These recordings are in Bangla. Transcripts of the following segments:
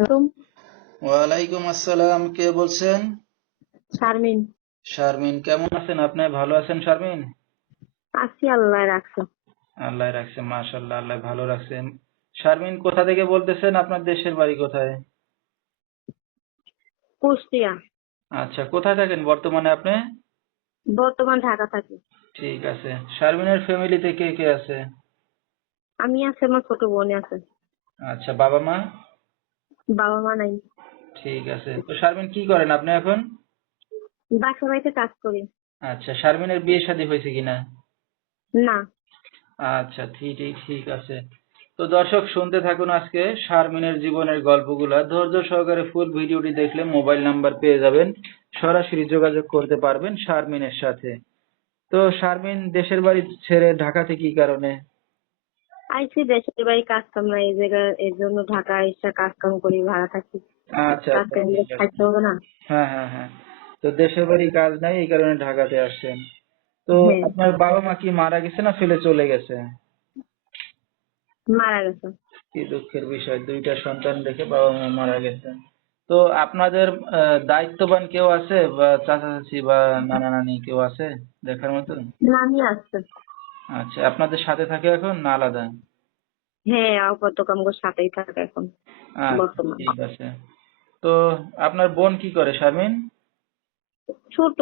ওয়ালাইকুম আসসালাম কে বলছেন? শারমিন। শারমিন কেমন আছেন আপনি? ভালো আছেন শারমিন? আছি আল্লাহ রাখছে। আল্লাহ রাখছে মাশাল্লাহ আল্লাহ ভালো রাখছেন শারমিন কোথা থেকে বলতেছেন? আপনার দেশের বাড়ি কোথায়? কুষ্টিয়া। আচ্ছা কোথায় থাকেন বর্তমানে আপনি? বর্তমান ঢাকা থাকি। ঠিক আছে। শারমিনের ফ্যামিলিতে কে কে আছে? আমি আছে আমার ছোট বোন আছে। আচ্ছা বাবা মা? বাবা মা নাই। ঠিক আছে। তো শারমিন কি করেন আপনি এখন? বাসা বাড়িতে কাজ করি। আচ্ছা শারমিনের বিয়ে শাদী হয়েছে কিনা? না। আচ্ছা ঠিক ঠিক ঠিক আছে। তো দর্শক শুনতে থাকুন আজকে শারমিনের জীবনের গল্পগুলা। ধৈর্য সহকারে ফুল ভিডিওটি দেখলে মোবাইল নাম্বার পেয়ে যাবেন। সরাসরি যোগাযোগ করতে পারবেন শারমিনের সাথে। তো শারমিন দেশের বাড়ি ছেড়ে ঢাকাতে কি কারণে? আইসি দেশের বাড়ি কাজ কাম নাই এই জায়গা এর জন্য ঢাকা এসে কাজ কাম করি ভাড়া থাকি। আচ্ছা কাজ কাম করে খাইতে হবে না। হ্যাঁ হ্যাঁ হ্যাঁ। তো দেশের বাড়ি কাজ নাই এই কারণে ঢাকাতে আসছেন। তো হ্যাঁ। আপনার বাবা মা কি মারা গেছে না ফেলে চলে গেছে? মারা গেছে। কি দুঃখের বিষয় দুইটা সন্তান রেখে বাবা মা মারা গেছেন। তো আপনাদের দায়িত্ববান কেউ আছে? বা চাচা চাচি বা নানা নানি কেউ আছে? দেখার মতো নামি আসছে আচ্ছা আপনাদের সাথে থাকে এখন না আলাদা? হ্যাঁ আপাতত আমার সাথেই থাকে এখন আচ্ছা, ঠিক আছে। তো আপনার বোন কি করে শারমিন? ছোট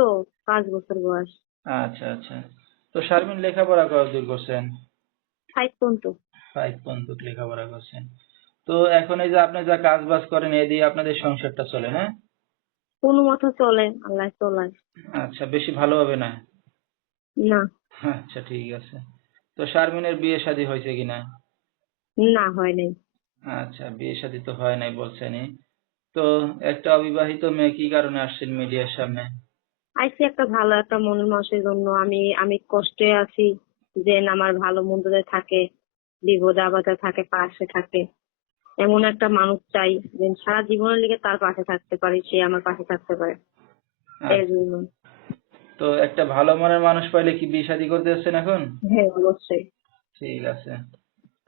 পাঁচ বছর বয়স। আচ্ছা আচ্ছা। তো শারমিন লেখাপড়া কতদূর করছেন? ফাইভ পর্যন্ত। ফাইভ পর্যন্ত লেখাপড়া করছেন। তো এখন এই যে আপনি যা কাজ বাজ করেন এই দিয়ে আপনাদের সংসারটা চলে না কোনো মতো চলে আল্লাহ চলায়। আচ্ছা বেশি ভালো হবে না? না। আচ্ছা ঠিক আছে। তো শারমিনের বিয়ে শাদী হয়েছে কিনা? না হয় নাই। আচ্ছা বিয়ে শাদী তো হয় নাই বলছেনই তো একটা অবিবাহিত মেয়ে কি কারণে আসছেন মিডিয়ার সামনে? আইসি একটা ভালো একটা মনের মানুষের জন্য। আমি আমি কষ্টে আছি যে আমার ভালো মন্দতে থাকে বিপদে আপদে থাকে পাশে থাকে। এমন একটা মানুষ চাই যে সারা জীবনের লিগে তার পাশে থাকতে পারি সে আমার পাশে থাকতে পারে। এর জন্য। তো একটা ভালো মনের মানুষ পাইলে কি বিয়ে শাদী করতে আসছেন এখন? হ্যাঁ অবশ্যই। ঠিক আছে।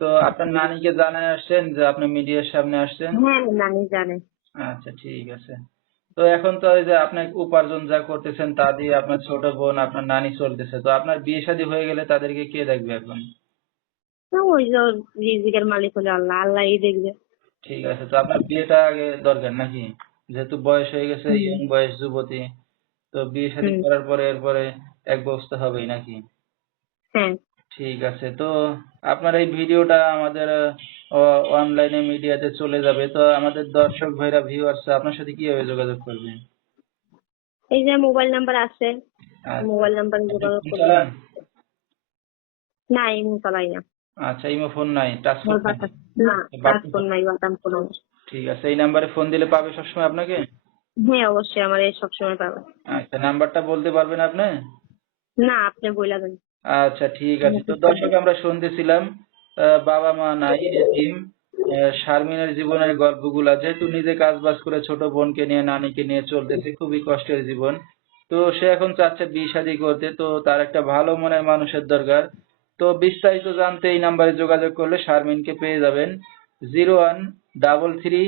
তো আপনার নানিকে জানায় আসছেন যে আপনি মিডিয়ার সামনে আসছেন? হ্যাঁ নানি জানে। আচ্ছা ঠিক আছে। তো এখন তো এই যে আপনি উপার্জন যা করতেছেন তা দিয়ে আপনার ছোট বোন আপনার নানি চলতেছে। তো আপনার বিয়ে শাদী হয়ে গেলে তাদেরকে কে দেখবে এখন? ওই যে রিজিকের মালিক হলো আল্লাহ আল্লাহই দেখবে। ঠিক আছে তো আপনার বিয়েটা আগে দরকার নাকি? যেহেতু বয়স হয়ে গেছে। ইয়ং বয়স যুবতী। তো বিয়ে শাদী করার পরে এরপরে এক ব্যবস্থা হবেই নাকি হ্যাঁ ঠিক আছে তো আপনার এই ভিডিওটা আমাদের অনলাইনে মিডিয়াতে চলে যাবে তো আমাদের দর্শক ভাইরা ভিউয়ার্স আপনার সাথে কীভাবে যোগাযোগ করবে এই যে মোবাইল নাম্বার আছে আচ্ছা। মোবাইল নাম্বারে যোগাযোগ করবে? না এমনি চালাই না আচ্ছা ইমো ফোন নাই টাচ ফোন নাই? না কাজ ফোন নাই বাতাম ফোন। ঠিক আছে এই নাম্বারে ফোন দিলে পাবে সবসময় আপনাকে হ্যাঁ অবশ্যই আমার এই সবসময় পাবে আচ্ছা নাম্বারটা বলতে পারবেন আপনি? না আপনি বইলা দেন। আচ্ছা ঠিক আছে। তো দর্শক আমরা শুনতেছিলাম বাবা মা নাই এতিম শারমিনের জীবনের গল্পগুলা। যেহেতু নিজে কাজ বাজ করে ছোট বোনকে নিয়ে নানিকে নিয়ে চলতেছে খুবই কষ্টের জীবন। তো সে এখন চাচ্ছে বিয়ে শাদী করতে তো তার একটা ভালো মনের মানুষের দরকার। তো বিস্তারিত জানতে এই নাম্বারে যোগাযোগ করলে শারমিনকে পেয়ে যাবেন। Zero one double three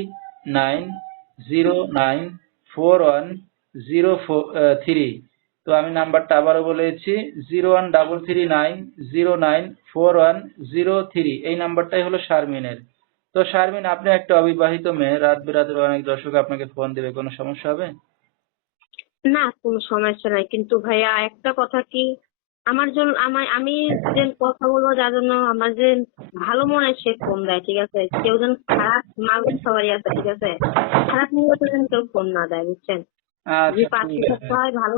nine zero nine three তো আমি নাম্বারটা আবারও বলেছি zero one double three nine zero nine four one zero three এই নাম্বারটাই হলো শারমিনের। তো শারমিন, আপনি একটা অবিবাহিত মেয়ে, রাত বিরাতের অনেক দর্শক আপনাকে ফোন দেবে, কোনো সমস্যা হবে? না, কোনো সমস্যা নাই। কিন্তু ভাইয়া, একটা কথা কি আমার জন্য আমার আমি যে কথা বলব যার জন্য আমার যে ভালো মনে সে ফোন দেয় ঠিক আছে? কেউ যেন খারাপ মাগুন সবারই আছে ঠিক আছে? খারাপ নিয়ে যেন কেউ ফোন না দেয় বুঝছেন? যে পাঁচ ভালো